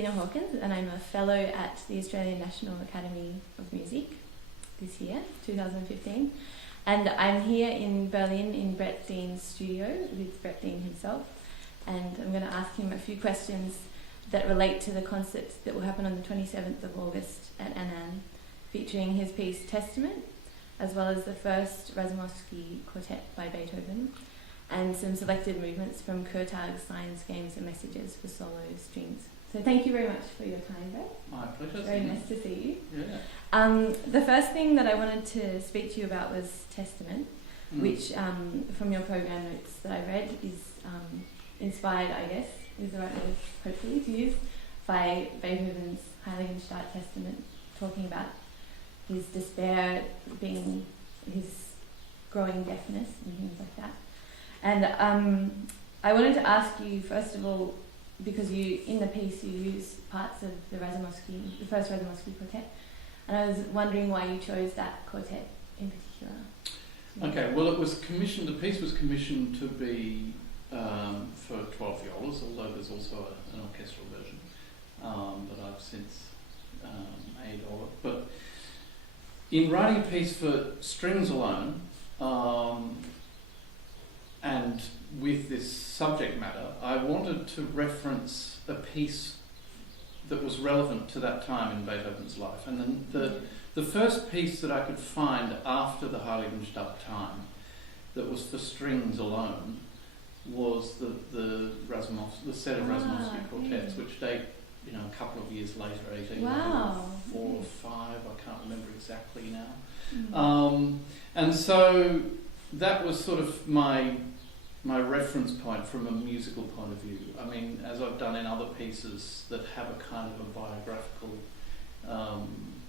Alexina Hawkins, and I'm a fellow at the Australian National Academy of Music this year, 2015. And I'm here in Berlin in Brett Dean's studio with Brett Dean himself. And I'm going to ask him a few questions that relate to the concert that will happen on the 27th of August at ANAM, featuring his piece Testament, as well as the first Razumovsky quartet by Beethoven, and some selected movements from Kurtag's Signs, Games and Messages for solo strings. So thank you very much for your time, Brett. My pleasure. Very nice to see you. Yeah. The first thing that I wanted to speak to you about was Testament, which from your program notes that I read is inspired, I guess, is the right word hopefully to use, by Beethoven's Heiligenstadt Testament, talking about his despair, being his growing deafness and things like that. And I wanted to ask you, first of all, because you in the piece you use parts of the first Razumovsky quartet, and I was wondering why you chose that quartet in particular. Okay, well, it was commissioned. The piece was commissioned to be for 12 violas, although there's also an orchestral version that I've since made of it. But in writing a piece for strings alone, and with this subject matter, I wanted to reference a piece that was relevant to that time in Beethoven's life. And then the first piece that I could find after the Heiligenstadt time that was for strings alone was the set of Razumovsky quartets, which date a couple of years later, 1804 or 5, I can't remember exactly now. And so that was sort of my reference point from a musical point of view. I mean, as I've done in other pieces that have a kind of a biographical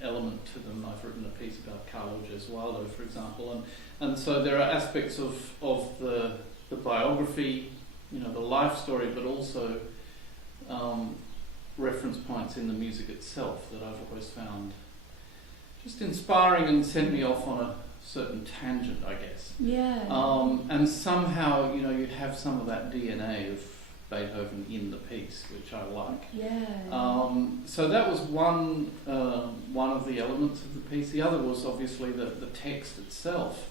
element to them, I've written a piece about Carlo Gesualdo, for example, and so there are aspects of the biography, the life story, but also reference points in the music itself that I've always found just inspiring and sent me off on a certain tangent, I guess. Yeah. And somehow, you have some of that DNA of Beethoven in the piece, which I like. Yeah. So that was one of the elements of the piece. The other was obviously the text itself,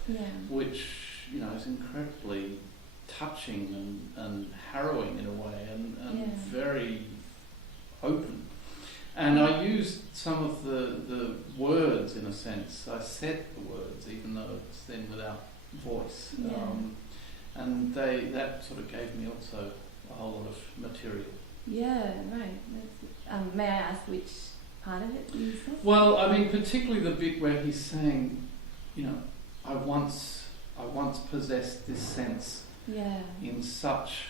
which is incredibly touching and harrowing in a way, and very open. And I used some of the words, in a sense. I said the words, even though it's then without voice. Yeah. And that sort of gave me also a whole lot of material. Yeah, right. May I ask which part of it you said? Well, I mean, particularly the bit where he's saying, I once possessed this sense in such,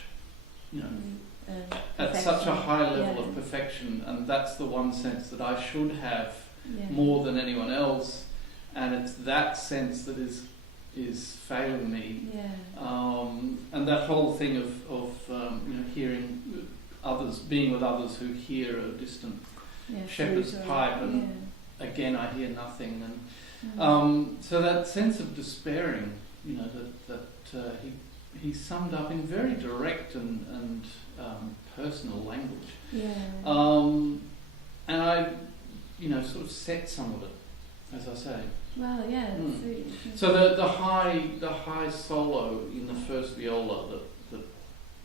at such a high level of perfection, and that's the one sense that I should have more than anyone else, and it's that sense that is failing me. And that whole thing of hearing others, being with others who hear a distant shepherd's pipe, and again I hear nothing, and so that sense of despairing, that he summed up in very direct and personal language. And I, sort of set some of it, as I say. Wow, yeah. So the high solo in the first viola that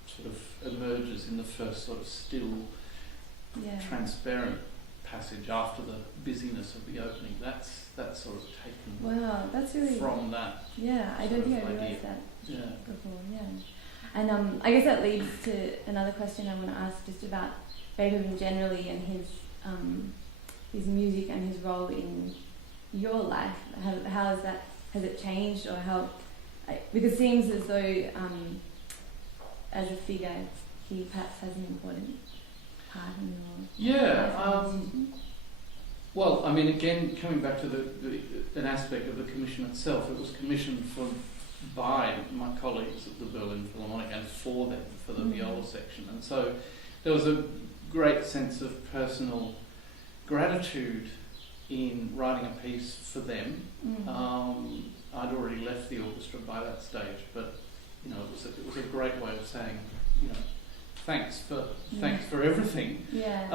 sort of emerges in the first sort of still, transparent passage after the busyness of the opening. That's sort of taken. Wow, that's really from that. Yeah, I don't think I realised that before. Yeah, and I guess that leads to another question I want to ask, just about Beethoven generally and his music and his role in your life. How has it changed, or how? Because it seems as though as a figure he perhaps has an important part in your life. Well, I mean, again, coming back to an aspect of the commission itself, it was commissioned by my colleagues at the Berlin Philharmonic and for them, for the viola section. And so there was a great sense of personal gratitude in writing a piece for them. I'd already left the orchestra by that stage, but it was a great way of saying, thanks for everything. Yeah.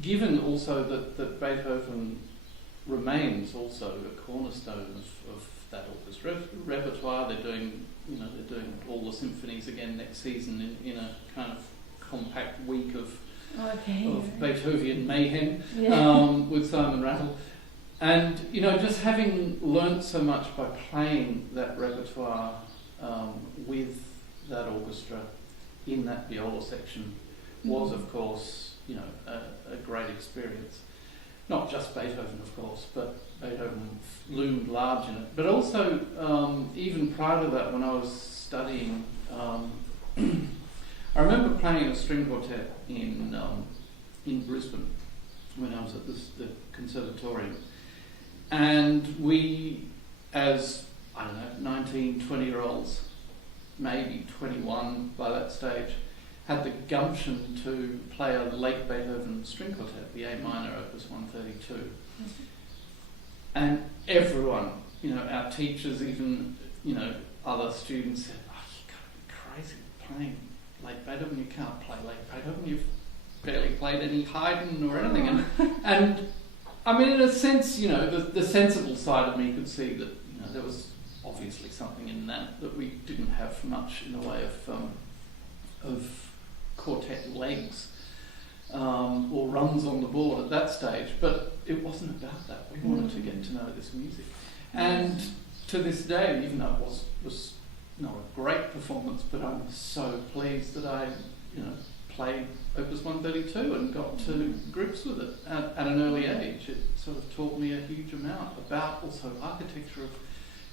Given also that Beethoven remains also a cornerstone of that orchestra repertoire. They're doing all the symphonies again next season in a kind of compact week of Beethoven mayhem with Simon Rattle. And just having learnt so much by playing that repertoire with that orchestra in that viola section was, of course, a great experience. Not just Beethoven, of course, but Beethoven loomed large in it. But also, even prior to that, when I was studying, I remember playing a string quartet in Brisbane when I was at the conservatorium. And we, as, 19, 20-year-olds, maybe 21 by that stage, had the gumption to play a late Beethoven string quartet, the A minor, Opus 132. Mm-hmm. And everyone, our teachers, even, other students said, "Oh, you can't be crazy playing late Beethoven. You can't play late Beethoven. You've barely played any Haydn or anything." And I mean, in a sense, the sensible side of me could see that, there was obviously something in that we didn't have much in the way of quartet legs or runs on the board at that stage, but it wasn't about that. We wanted to get to know this music, and to this day, even though it was not a great performance, but I'm so pleased that I played Opus 132 and got to grips with it at an early age. It sort of taught me a huge amount about also architecture of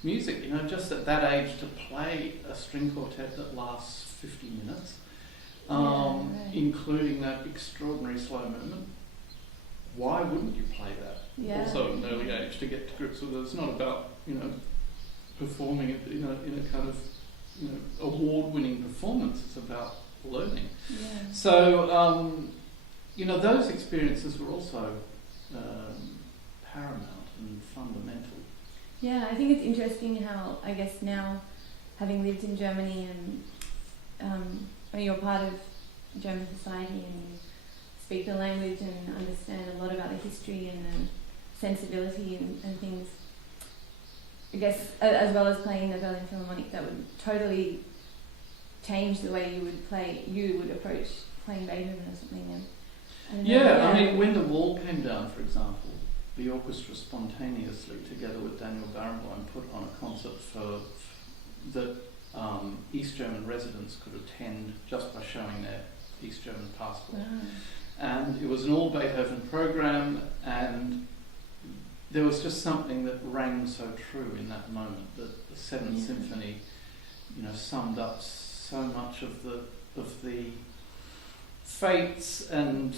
music. Just at that age to play a string quartet that lasts 50 minutes. Including that extraordinary slow movement. Why wouldn't you play that? Yeah. Also at an early age to get to grips with it. It's not about performing it in a kind of award-winning performance. It's about learning. Yeah. So those experiences were also paramount and fundamental. Yeah, I think it's interesting how, I guess now, having lived in Germany and you're part of German society and you speak the language and understand a lot about the history and the sensibility and things, I guess, as well as playing the Berlin Philharmonic, that would totally change the way you would approach playing Beethoven or something. I mean, when the wall came down, for example, the orchestra spontaneously, together with Daniel Barenboim, put on a concert that East German residents could attend just by showing their East German passport. Wow. And it was an all Beethoven program, and there was just something that rang so true in that moment, that the Seventh Symphony, summed up so much of the fates and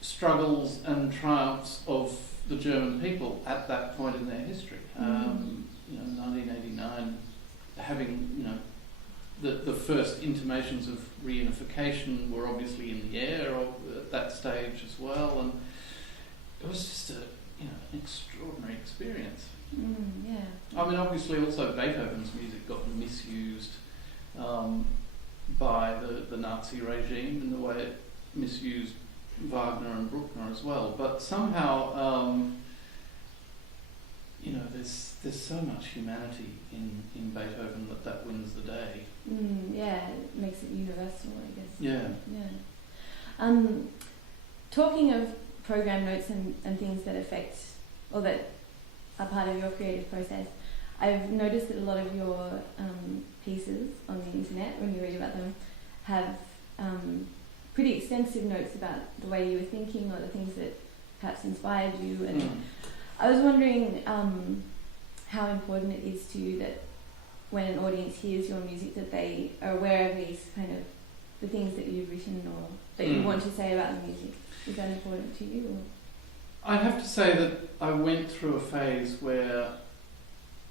struggles and triumphs of the German people at that point in their history. 1989, having the first intimations of reunification were obviously in the air at that stage as well, and it was just an extraordinary experience. I mean, obviously also Beethoven's music got misused by the Nazi regime in the way it misused Wagner and Bruckner as well, but somehow there's so much humanity in Beethoven that wins the day. It makes it universal, I guess. Yeah. Talking of program notes and things that affect or that are part of your creative process, I've noticed that a lot of your pieces on the internet, when you read about them, have pretty extensive notes about the way you were thinking or the things that perhaps inspired you. And I was wondering how important it is to you that when an audience hears your music that they are aware of these kind of the things that you've written or that you want to say about the music. Is that important to you? Or? I'd have to say that I went through a phase where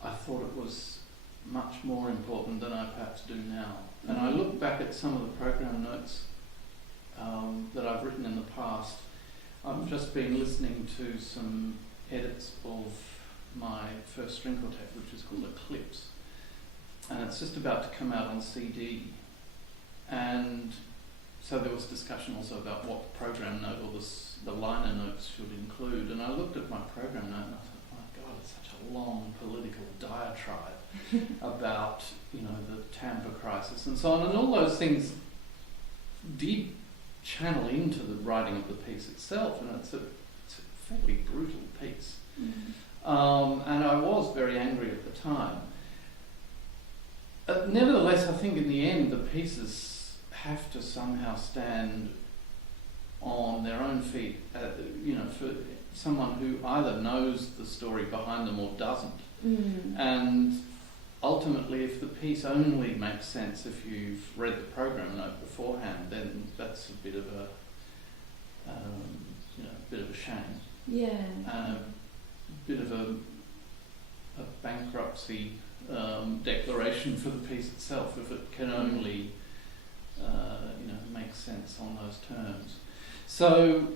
I thought it was much more important than I perhaps do now. And I look back at some of the program notes that I've written in the past. I've just been listening to some edits of my first string quartet, which is called Eclipse, and it's just about to come out on CD. and so there was discussion also about what the program note or the liner notes should include. And I looked at my program note and I thought, my God, it's such a long political diatribe about, you know, the Tampa crisis and so on. And all those things did channel into the writing of the piece itself, and it's a fairly brutal piece. And I was very angry at the time. Nevertheless, I think in the end the pieces have to somehow stand on their own feet, you know, for someone who either knows the story behind them or doesn't. And ultimately, if the piece only makes sense if you've read the program note beforehand, then that's a bit of a, you know, bit of a shame. Yeah. And a bit of a bankruptcy declaration for the piece itself, if it can only, you know, make sense on those terms. So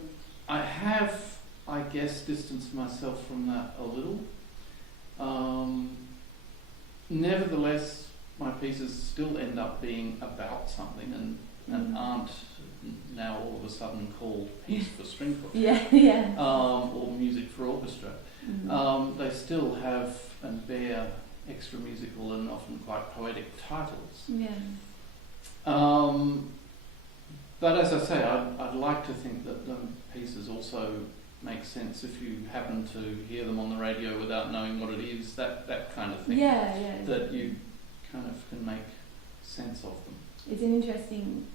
I have, I guess, distanced myself from that a little. Nevertheless, my pieces still end up being about something and aren't now all of a sudden called piece for string quartet or music for orchestra. They still have and bear extra musical and often quite poetic titles. But as I say, I'd like to think that the pieces also make sense if you happen to hear them on the radio without knowing what it is, that kind of thing. That you kind of can make sense of them. It's an interesting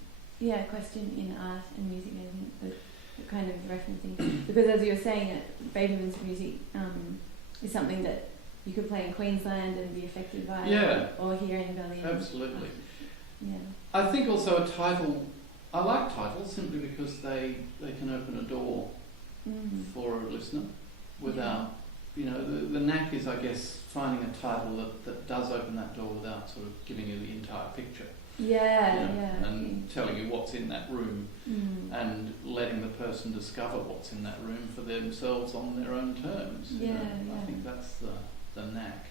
question in art and music, I think, the kind of referencing. Because as you were saying, Beethoven's music is something that you could play in Queensland and be affected by, or here in Berlin. Absolutely. I think also a title, I like titles simply because they can open a door for a listener without, you know, the knack is, I guess, finding a title that does open that door without sort of giving you the entire picture. And telling you what's in that room and letting the person discover what's in that room for themselves on their own terms. I think that's the knack.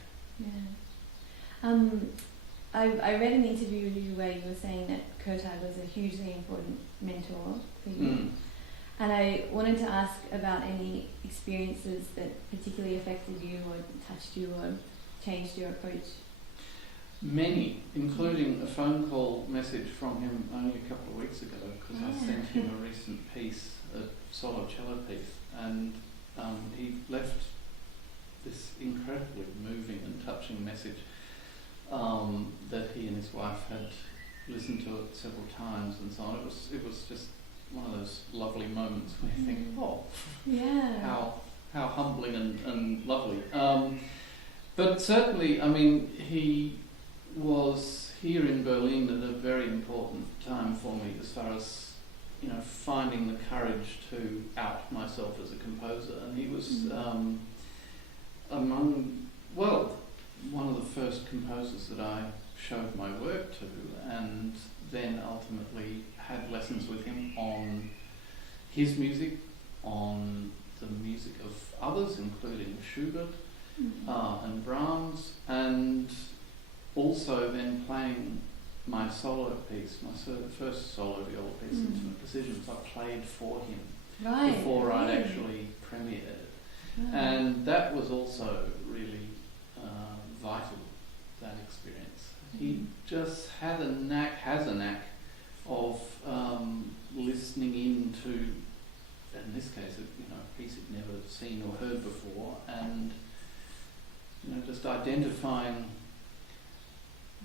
I read an interview with you where you were saying that Kurtai was a hugely important mentor for you. And I wanted to ask about any experiences that particularly affected you or touched you or changed your approach. Many, including a phone call message from him only a couple of weeks ago, because I sent him a recent piece, a solo cello piece, and he left this incredibly moving and touching message that he and his wife had listened to it several times and so on. It was just one of those lovely moments where you think, how humbling and lovely. But certainly, I mean, he was here in Berlin at a very important time for me as far as, you know, finding the courage to out myself as a composer. And he was one of the first composers that I showed my work to, and then ultimately had lessons with him on his music, on the music of others, including Schubert and Brahms, and also then playing my solo piece, my first solo viola piece, Intimate Decisions, I played for him before I'd actually premiered. And that was also really vital, that experience. He just has a knack of listening into, in this case, a piece he'd never seen or heard before, and just identifying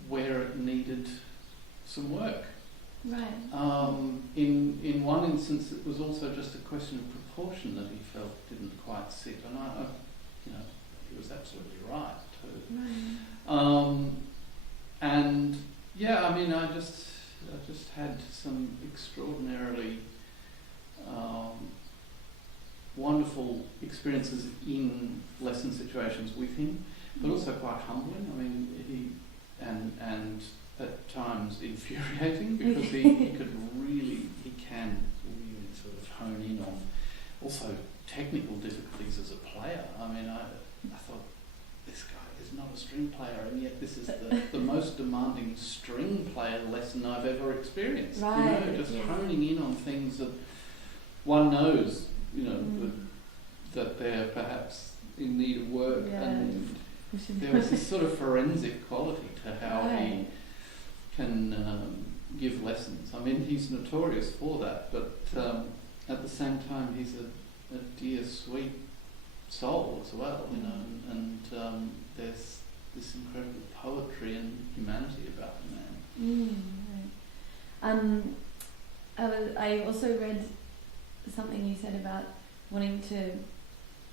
where it needed some work. In one instance, it was also just a question of proportion that he felt didn't quite sit, and I he was absolutely right too. And yeah, I mean, I just had some extraordinarily wonderful experiences in lesson situations with him, but also quite humbling. I mean, he at times infuriating, because he can really sort of hone in on also technical difficulties as a player. I mean, I thought, this guy is not a string player, and yet this is the most demanding string player lesson I've ever experienced. Right. You know, just honing in on things that one knows, you know, that they're perhaps in need of work, and there was this sort of forensic quality to how he can give lessons. I mean, he's notorious for that, but at the same time, he's a dear, sweet soul as well, you know, and there's this incredible poetry and humanity about the man. I also read something you said about wanting to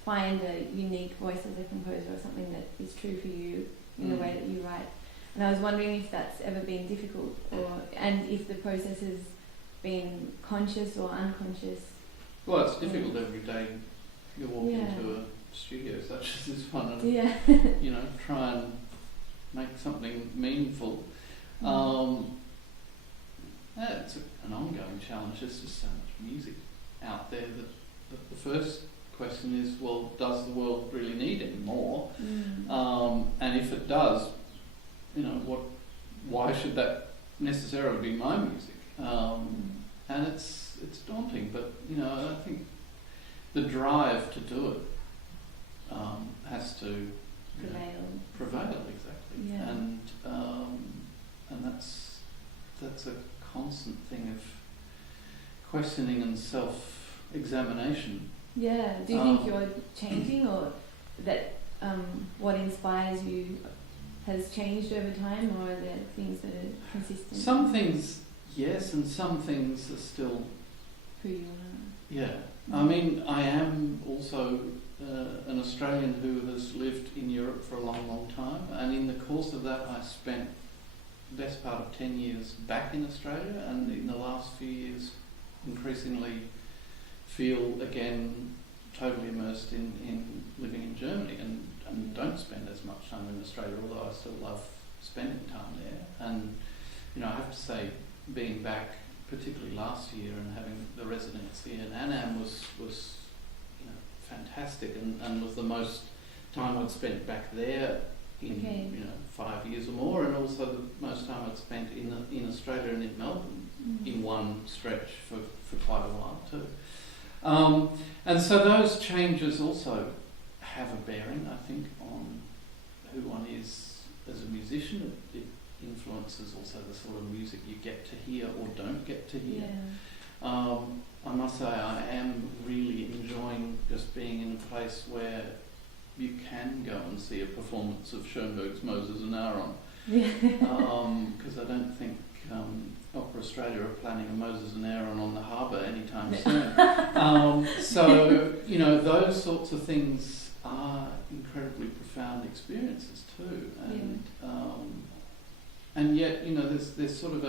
find a unique voice as a composer, or something that is true for you in the way that you write. And I was wondering if that's ever been difficult, and if the process has been conscious or unconscious. Well, it's difficult every day. You walk into a studio such as this one and you know, try and make something meaningful. It's an ongoing challenge. There's just so much music out there that the first question is, well, does the world really need any more? And if it does, you know, why should that necessarily be my music? And it's daunting, but you know, I think the drive to do it has to prevail exactly, and that's a constant thing of questioning and self-examination. Yeah. Do you think you're changing, or that what inspires you has changed over time, or are there things that are consistent? Some things, yes, and some things are still who you are. Yeah. I mean, I am also an Australian who has lived in Europe for a long, long time, and in the course of that I spent the best part of 10 years back in Australia, and in the last few years increasingly feel again totally immersed in living in Germany, and don't spend as much time in Australia, although I still love spending time there. And you know, I have to say, being back, particularly last year, and having the residency in ANAM was you know, fantastic, and was the most time I'd spent back there in you know, 5 years or more, and also the most time I'd spent in Australia and in Melbourne in one stretch for quite a while too. And so those changes also have a bearing, I think, on who one is as a musician. It influences also the sort of music you get to hear or don't get to hear. I must say I am really enjoying just being in a place where you can go and see a performance of Schoenberg's Moses and Aaron. Because I don't think Opera Australia are planning a Moses and Aaron on the harbour anytime soon. So, you know, those sorts of things are incredibly profound experiences too. And yet, you know, there's sort of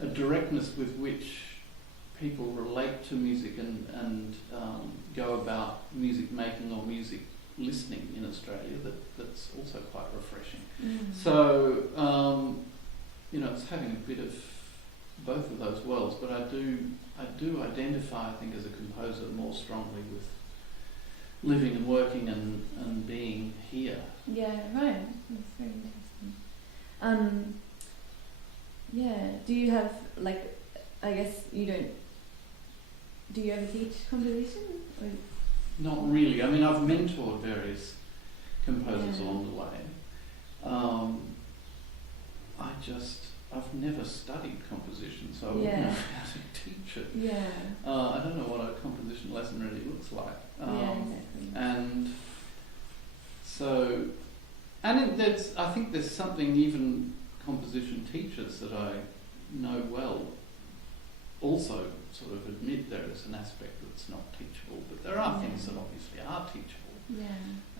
a directness with which people relate to music and go about music making or music listening in Australia that's also quite refreshing. So, you know, it's having a bit of both of those worlds, but I do identify, I think, as a composer more strongly with living and working and being here. Yeah, right. That's very interesting. Yeah. Do you have, like, I guess you don't, do you ever teach composition? Or? Not really. I mean, I've mentored various composers along the way. I've never studied composition, so I wouldn't know how to teach it. I don't know what a composition lesson really looks like. Exactly. And so, I think there's something even composition teachers that I know well also sort of admit there is an aspect that's not teachable, but there are things that obviously are teachable.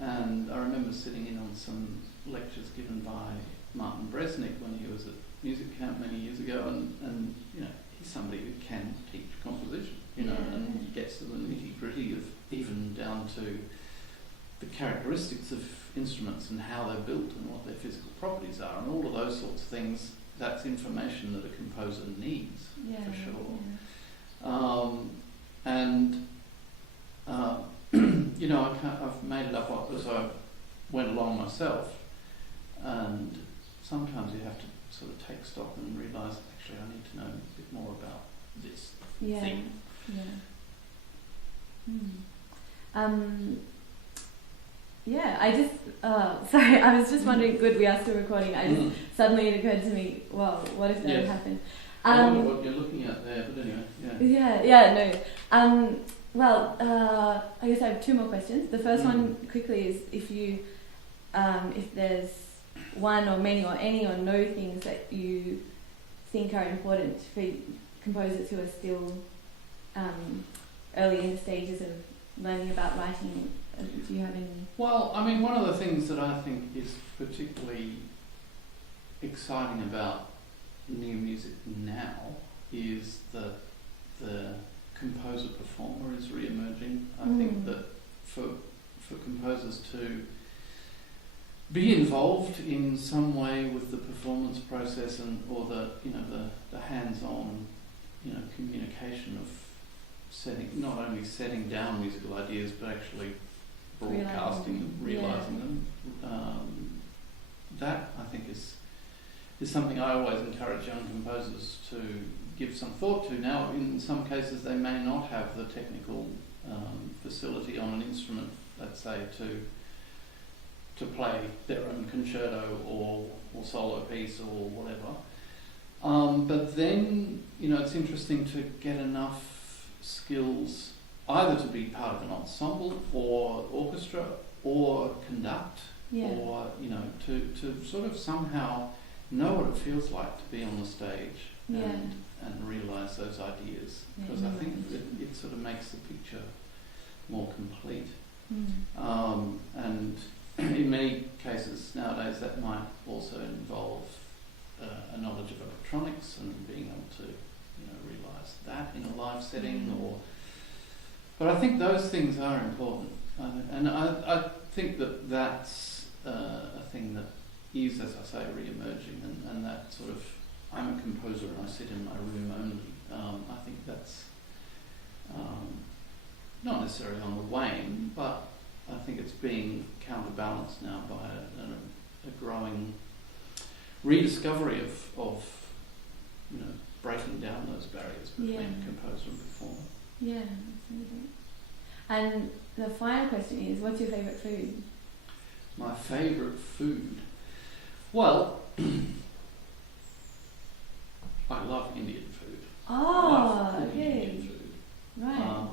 And I remember sitting in on some lectures given by Martin Bresnik when he was at music camp many years ago, and you know, he's somebody who can teach composition, you know, and he gets to the nitty gritty of even down to the characteristics of instruments and how they're built and what their physical properties are, and all of those sorts of things. That's information that a composer needs, for sure. You know, I've made it up as I went along myself, and sometimes you have to sort of take stock and realise, actually, I need to know a bit more about this thing. I just, sorry, I was just wondering, good, we are still recording. Suddenly it occurred to me, well, what if that had happened? I wonder what you're looking at there, but anyway, I guess I have two more questions. The first one, quickly, is if there's one or many or any or no things that you think are important for composers who are still early in the stages of learning about writing. Do you have any? Well, I mean, one of the things that I think is particularly exciting about new music now is that the composer-performer is re-emerging. I think that for composers to be involved in some way with the performance process or the hands-on communication of not only setting down musical ideas but actually broadcasting them, realising them. That I think is something I always encourage young composers to give some thought to. Now, in some cases, they may not have the technical facility on an instrument, let's say, to play their own concerto or solo piece or whatever. But then, it's interesting to get enough skills either to be part of an ensemble or orchestra or conduct or, to sort of somehow know what it feels like to be on the stage and realise those ideas, because I think that it sort of makes the picture more complete. And in many cases nowadays that might also involve a knowledge of electronics and being able to realise that in a live setting. But I think those things are important, and I think that that's a thing that is, as I say, re-emerging, and that sort of, I'm a composer and I sit in my room only. I think that's not necessarily on the wane, but I think it's being counterbalanced now by a growing rediscovery of breaking down those barriers between composer and performer. Yeah, absolutely. And the final question is, what's your favourite food? My favourite food? Well, I love Indian food. Oh, okay. Indian food. Right.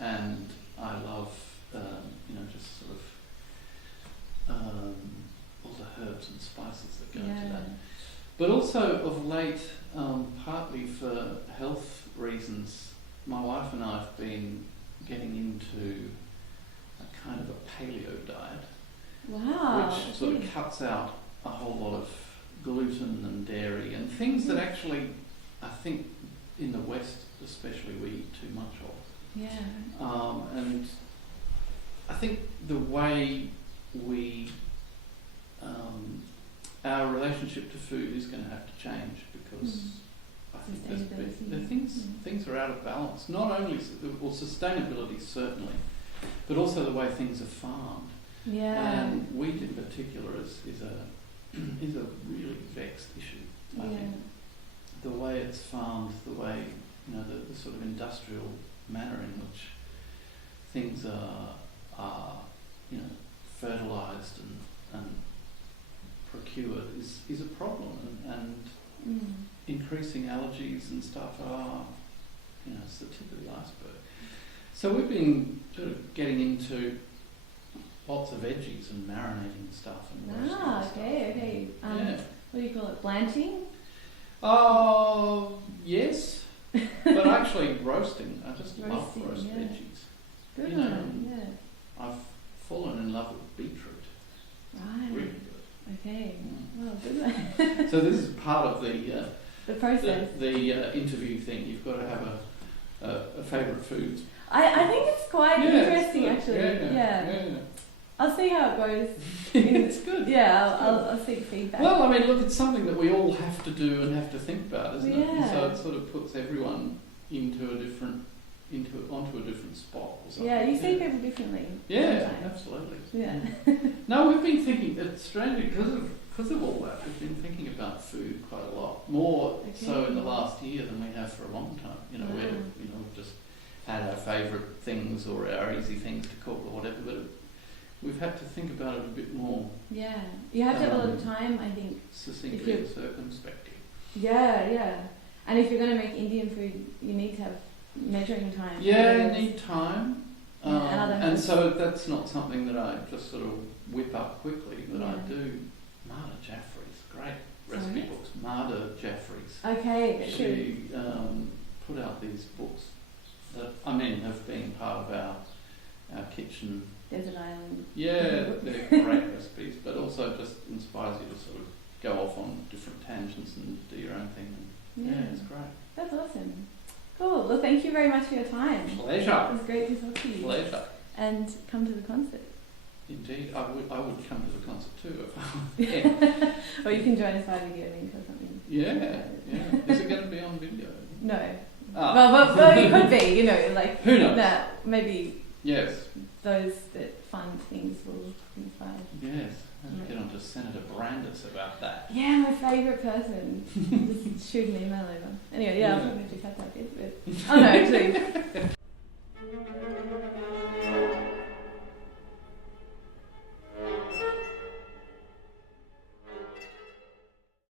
And I love, just sort of all the herbs and spices that go into that. But also of late, partly for health reasons, my wife and I have been getting into a kind of a paleo diet. Wow. Which sort of cuts out a whole lot of gluten and dairy and things that actually, I think, in the West especially, we eat too much of. Yeah. And I think the way we, our relationship to food is going to have to change, because I think things are out of balance. Not only sustainability certainly, but also the way things are farmed. Yeah. And wheat in particular is a really vexed issue. I think the way it's farmed, the way the sort of industrial manner in which things are fertilised and procured is a problem, and increasing allergies and stuff are it's the tip of the iceberg. So we've been sort of getting into lots of veggies and marinating stuff and roasting stuff. Okay. What do you call it? Blanching? Yes. But actually roasting. I just love roast veggies. Good. I've fallen in love with beetroot. Right. Really good. Okay. Well, good. So this is part of the process. The interview thing. You've got to have a favourite food. I think it's quite interesting, actually. Yeah. I'll see how it goes. It's good. Yeah, I'll seek feedback. Well, I mean, look, it's something that we all have to do and have to think about, isn't it? And so it sort of puts everyone onto a different spot or something. Yeah, you see people differently. Yeah, sometimes. Absolutely. Yeah. No, we've been thinking, it's strange because of because of all that, we've been thinking about food quite a lot, more so in the last year than we have for a long time. You know, we've just had our favourite things or our easy things to cook or whatever, but we've had to think about it a bit more. Yeah, you have to have a lot of time, I think. Succinctly and circumspectly. Yeah. And if you're going to make Indian food, you need to have measuring time. Yeah, you need time. And so that's not something that I just sort of whip up quickly, but I do. Marta Jaffrey's, great recipe books. Marta Jaffrey's. Okay, she put out these books that, have been part of our kitchen. Desert Island. Yeah, they're great recipes, but also just inspires you to sort of go off on different tangents and do your own thing. And yeah, it's great. That's awesome. Cool. Well, thank you very much for your time. Pleasure. It was great to talk to you. Pleasure. And come to the concert. Indeed, I would come to the concert too if I would. Or you can join us by video link or something. Yeah. Is it going to be on video? No. Ah. Well, it could be, like... Who knows? Maybe... Yes. Those that fund things will inspire. Yes. I'll get on to Senator Brandis about that. Yeah, my favourite person. Just shoot an email over. Anyway, I'll probably have to cut that bit. But... Oh no, actually...